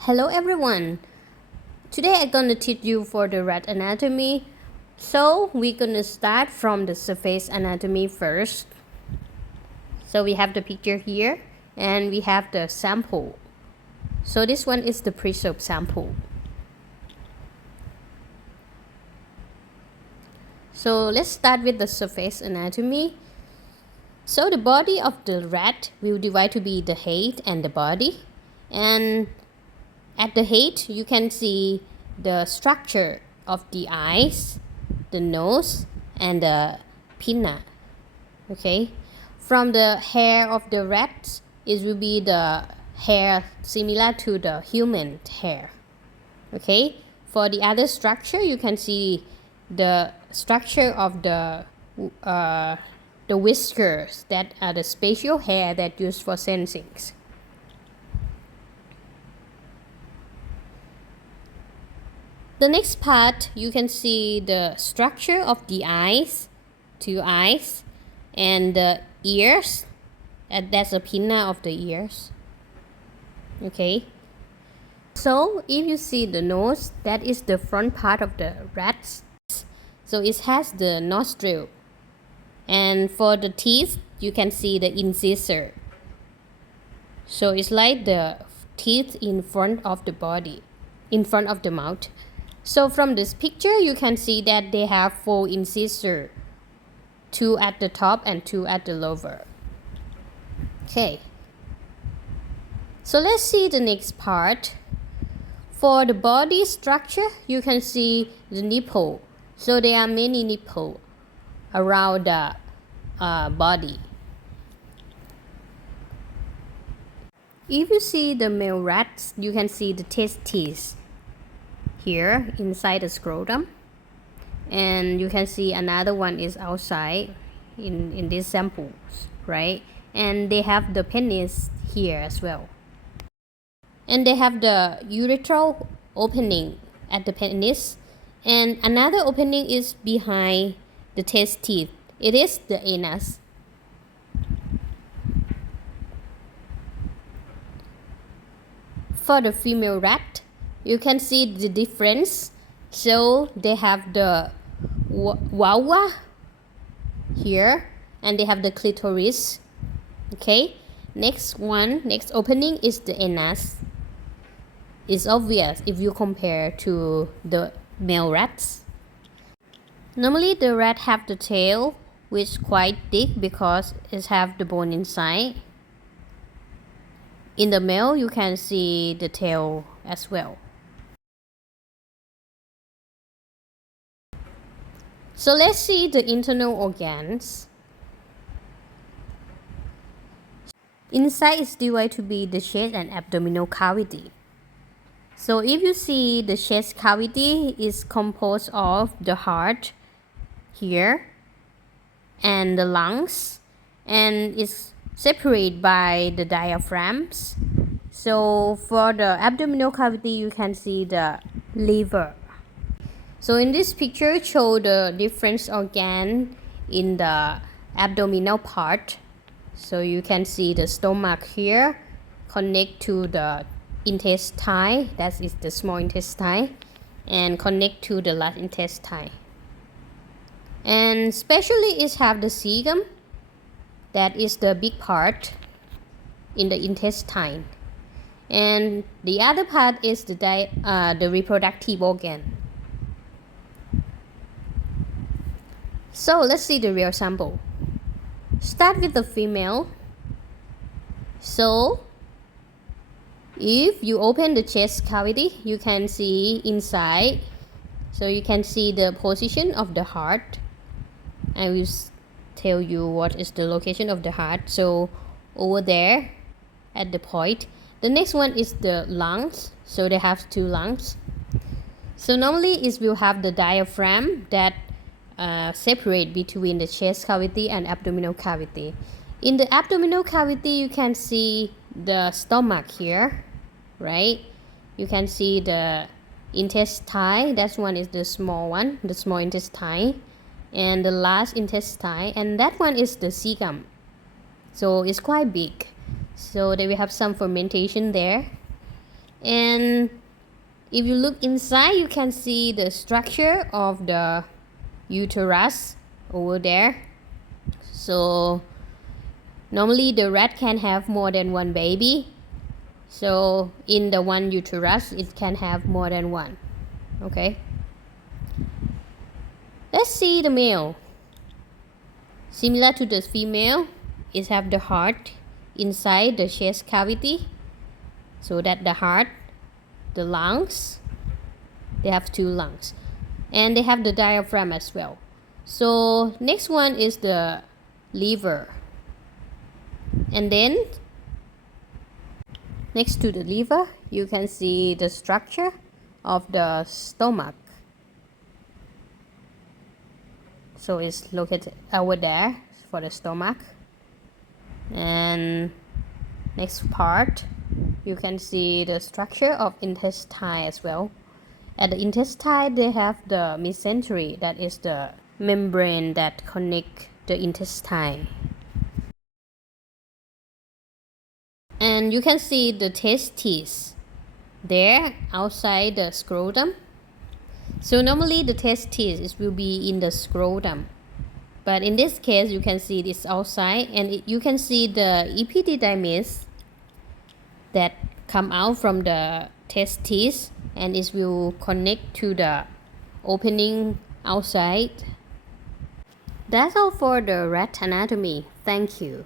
Hello everyone. Today I'm gonna teach you for the rat anatomy. So we're gonna start from the surface anatomy first. So we have the picture here and we have the sample. So this one is the preserved sample. So let's start with the surface anatomy. So the body of the rat will divide to be the head and the body. And at the head, you can see the structure of the eyes, the nose, and the pinna. Okay, from the hair of the rat, it will be the hair similar to the human hair. Okay, for the other structure, you can see the structure of the whiskers that are the special hair that used for sensing. The next part, you can see the structure of the eyes, two eyes, and the ears. That's a pinna of the ears. Okay. So if you see the nose, that is the front part of the rat. So it has the nostril. And for the teeth, you can see the incisor. So it's like the teeth in front of the body, in front of the mouth. So from this picture, you can see that they have 4 incisors, 2 at the top and 2 at the lower. Okay. So let's see the next part. For the body structure, you can see the nipple. So there are many nipples around the body. If you see the male rats, you can see the testes here inside the scrotum, and you can see another one is outside in these samples, right? And they have the penis here as well, and they have the urethral opening at the penis, and another opening is behind the testes. It is the anus. For the female rat, you can see the difference. So they have the vulva here, and they have the clitoris. Okay, next opening is the anus. It's obvious if you compare to the male rats. Normally the rat have the tail, which is quite thick because it have the bone inside. In the male, you can see the tail as well. So let's see the internal organs. Inside is divided to be the chest and abdominal cavity. So if you see the chest cavity is composed of the heart here and the lungs, and it's separated by the diaphragms. So for the abdominal cavity, you can see the liver. So in this picture, show the different organ in the abdominal part. So you can see the stomach here connect to the intestine, that is the small intestine, and connect to the large intestine. And especially it have the cecum, that is the big part in the intestine. And the other part is the reproductive organ. So let's see the real sample. Start with the female. So if you open the chest cavity, you can see inside. So you can see the position of the heart. I will tell you what is the location of the heart. So over there at the point. The next one is the lungs. So they have 2 lungs. So normally it will have the diaphragm that separate between the chest cavity and abdominal cavity. In the abdominal cavity, you can see the stomach here, right? You can see the intestine. That one is the small one, the small intestine, and the large intestine, and that one is the cecum. So it's quite big. So they will have some fermentation there. And if you look inside, you can see the structure of the uterus over there. So normally the rat can have more than one baby. So in the one uterus, it can have more than one. Okay. Let's see the male. Similar to the female, it have the heart inside the chest cavity. So that the heart, the lungs, they have 2 lungs. And they have the diaphragm as well. So next one is the liver. And then next to the liver, you can see the structure of the stomach. So it's located over there for the stomach. And next part, you can see the structure of intestine as well. At the intestine, they have the mesentery, that is the membrane that connect the intestine. And you can see the testes there outside the scrotum. So normally the testes will be in the scrotum, but in this case you can see this outside, and you can see the epididymis that come out from the testes, and it will connect to the opening outside. That's all for the rat anatomy. Thank you.